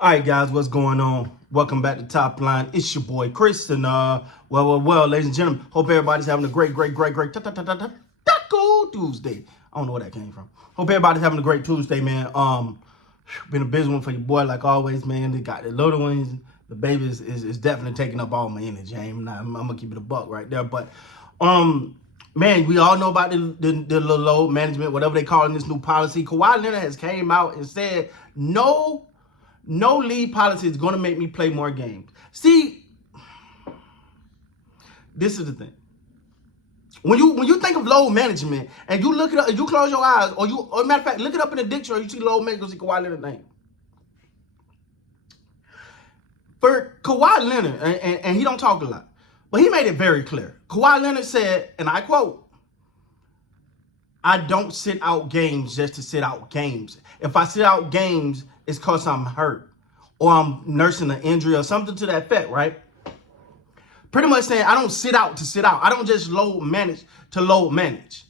All right, guys, what's going on? Welcome back to Top Line. It's your boy Chris, and ladies and gentlemen, hope everybody's having a great Taco Tuesday. I don't know where that came from. Hope everybody's having a great Tuesday, man. Been a busy one for your boy, like always, man. They got the little ones. The baby is definitely taking up all my energy. I'm gonna keep it a buck right there, but man, we all know about the load management, whatever they call in this new policy. Kawhi Leonard has came out and said no league policy is going to make me play more games. See, this is the thing. When you think of load management and you look it up, you close your eyes, or matter of fact, look it up in the dictionary, you see load management, you see Kawhi Leonard's name. For Kawhi Leonard, and he don't talk a lot, but he made it very clear. Kawhi Leonard said, and I quote, "I don't sit out games just to sit out games. If I sit out games, it's because I'm hurt or I'm nursing an injury or something to that effect," right? Pretty much saying, I don't sit out to sit out. I don't just load manage to load manage.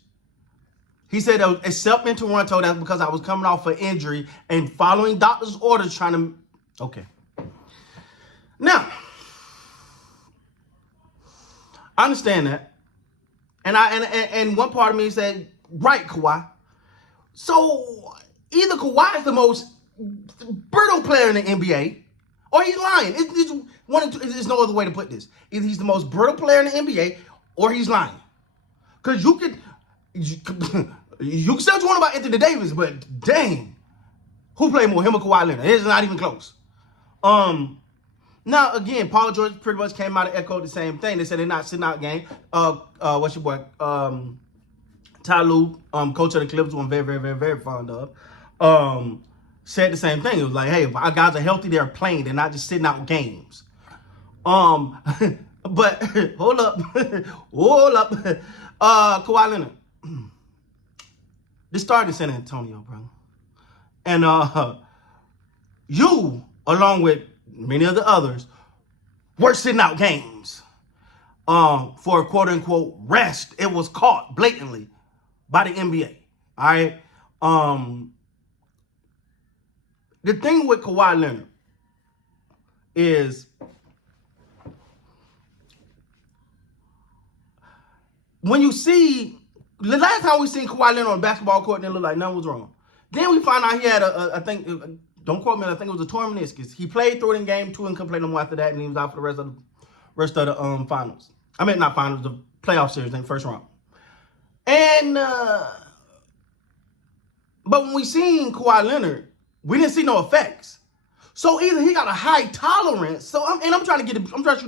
He said, except in Toronto, that's because I was coming off an injury and following doctor's orders trying to, okay. Now, I understand that. And one part of me said, right, Kawhi. So either Kawhi is the most brittle player in the NBA, or he's lying. There's no other way to put this. Either he's the most brittle player in the NBA, or he's lying. Because you can say what you want about Anthony Davis, but dang, who played more, him or Kawhi Leonard? It's not even close. Now again, Paul George pretty much came out and echoed the same thing. They said they're not sitting out game. What's your boy? Ty Lue, coach of the Clippers, who I'm very fond of, said the same thing. It was like, hey, if our guys are healthy, they're playing. They're not just sitting out games. But hold up. Kawhi Leonard. This started in San Antonio, bro. And you, along with many of the others, were sitting out games for a quote-unquote rest. It was caught blatantly by the NBA. All right? The thing with Kawhi Leonard is when you see, the last time we seen Kawhi Leonard on a basketball court, it looked like nothing was wrong. Then we find out he had I think, don't quote me, I think it was a torn meniscus. He played through it in game 2 and couldn't play no more after that, and he was out for the rest of the finals. I mean, not finals, the playoff series in the first round. And but when we seen Kawhi Leonard, we didn't see no effects. So either he got a high tolerance. I'm trying to shoot the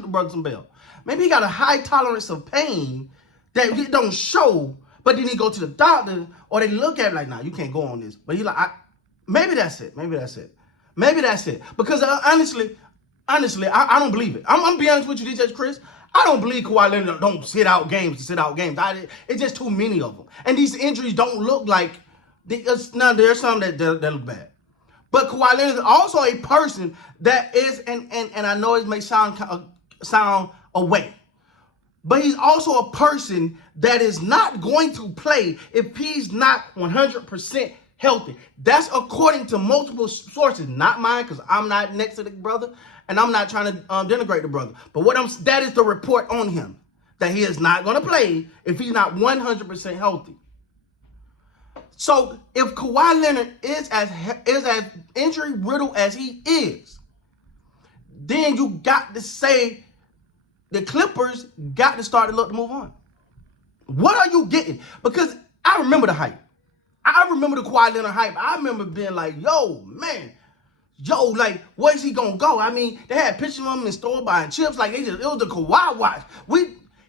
brother some bail. Maybe he got a high tolerance of pain that he don't show, but then he go to the doctor or they look at him like, nah, you can't go on this. But he like, maybe that's it. Because honestly, I don't believe it. I'm be honest with you, DJ Chris. I don't believe Kawhi Leonard don't sit out games to sit out games. It's just too many of them. And these injuries don't look like, now there's some that look bad. But Kawhi Leonard is also a person that is, and I know it may sound away, but he's also a person that is not going to play if he's not 100% healthy. That's according to multiple sources, not mine, because I'm not next to the brother, and I'm not trying to denigrate the brother. But that is the report on him, that he is not going to play if he's not 100% healthy. So if Kawhi Leonard is as injury riddled as he is, then you got to say the Clippers got to start to look to move on. What are you getting? Because I remember the hype. I remember the Kawhi Leonard hype. I remember being like, yo, man, like, where's he gonna go? I mean, they had pictures of him in store buying chips. Like, it was the Kawhi watch.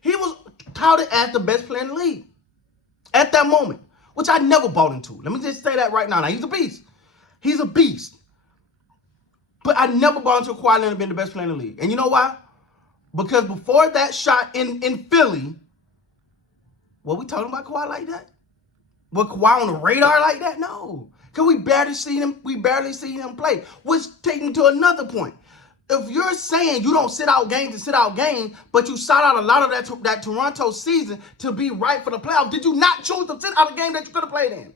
He was touted as the best player in the league at that moment, which I never bought into. Let me just say that right now. Now, he's a beast. He's a beast. But I never bought into Kawhi Leonard being the best player in the league. And you know why? Because before that shot in Philly, were we talking about Kawhi like that? Was Kawhi on the radar like that? No. Because we barely see him play. Which takes me to another point. If you're saying you don't sit out games, but you sat out a lot of that Toronto season to be right for the playoffs, did you not choose to sit out a game that you could have played in?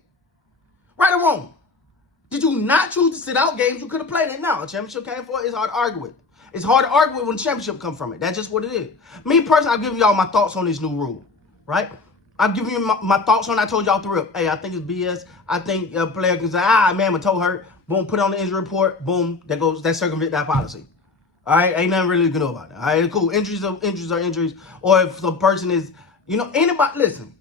Right or wrong? Did you not choose to sit out games you could have played it? Now, a championship came for it. It's hard to argue with. It's hard to argue with when championship come from it. That's just what it is. Me personally, I'm giving y'all my thoughts on this new rule, right? I'm giving you my thoughts on it. I told y'all through it. Hey, I think it's BS. I think a player can say, man, my toe hurt. Boom, put it on the injury report. Boom, that circumvent that policy. All right, ain't nothing really you can do about that. All right, cool. Injuries are injuries. Or if the person is, anybody, listen.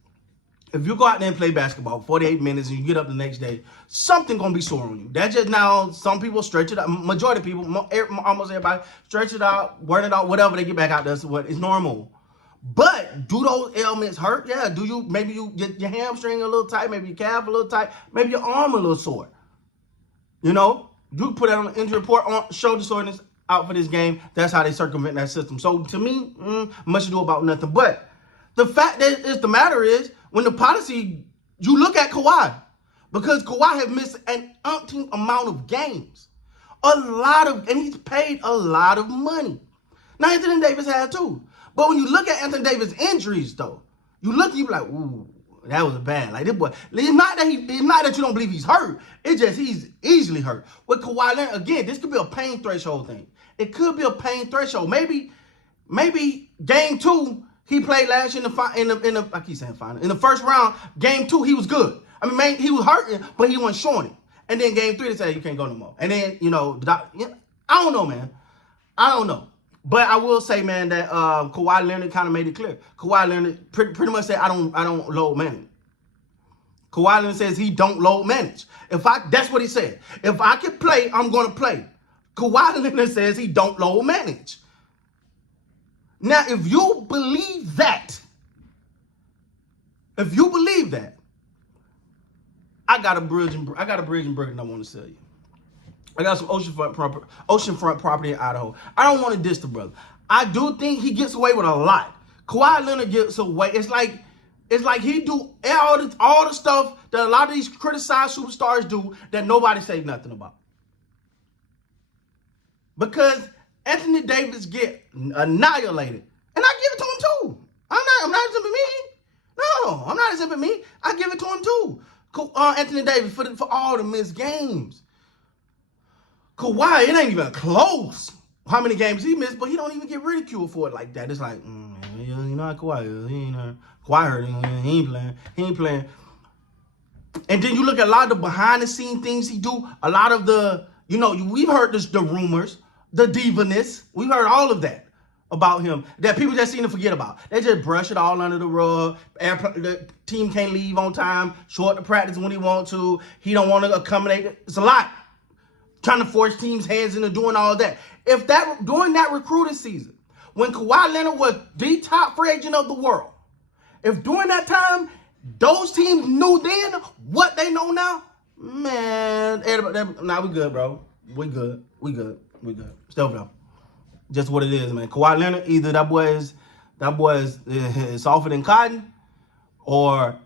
If you go out there and play basketball 48 minutes and you get up the next day, something gonna be sore on you. That's just now, some people stretch it out. Majority of people, almost everybody, stretch it out, burn it out, whatever they get back out, that's what is normal. But do those ailments hurt? Yeah. Maybe you get your hamstring a little tight, maybe your calf a little tight, maybe your arm a little sore. You put that on the injury report, on shoulder soreness out for this game. That's how they circumvent that system. So to me, much ado about nothing. But the fact that the matter is, when the policy, you look at Kawhi, because Kawhi has missed an umpteen amount of games. And he's paid a lot of money. Now, Anthony Davis had too. But when you look at Anthony Davis' injuries, though, you be like, ooh, that was bad. Like, this boy, it's not that you don't believe he's hurt. It's just he's easily hurt. With Kawhi Leonard, again, this could be a pain threshold thing. It could be a pain threshold. Maybe game 2, he played last year in the first round, game 2, he was good. I mean, he was hurting, but he wasn't showing it. And then game 3, they said, you can't go no more. And then, I don't know, man. I don't know. But I will say, man, that Kawhi Leonard kind of made it clear. Kawhi Leonard pretty much said, I don't load manage. Kawhi Leonard says he don't load manage. That's what he said. If I can play, I'm going to play. Kawhi Leonard says he don't load manage. Now, if you believe that, I got a bridge in Britain I want to sell you. I got some oceanfront property in Idaho. I don't want to diss the brother. I do think he gets away with a lot. Kawhi Leonard gets away. It's like he do all the stuff that a lot of these criticized superstars do that nobody say nothing about. Because Anthony Davis get annihilated. And I give it to him too. I'm not exempting me. No, I'm not exempting me. I give it to him too. Anthony Davis for all the missed games. Kawhi, it ain't even close how many games he missed, but he don't even get ridiculed for it like that. It's like, you know how Kawhi is. Kawhi hurt. He ain't playing. And then you look at a lot of the behind the scene things he do. A lot of the, we've heard the rumors, the divaness. We've heard all of that about him that people just seem to forget about. They just brush it all under the rug. The team can't leave on time. Short the practice when he want to. He don't want to accommodate it. It's a lot. Trying to force teams' hands into doing all that. During that recruiting season, when Kawhi Leonard was the top free agent of the world, if during that time those teams knew then what they know now, man, we good, bro. We good. Still, bro. Just what it is, man. Kawhi Leonard, either that boy is softer than cotton, or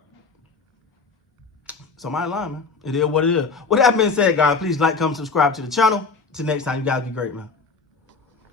somebody lying, man. It is what it is. With that being said, guys, please like, comment, subscribe to the channel. Till next time, you guys be great, man.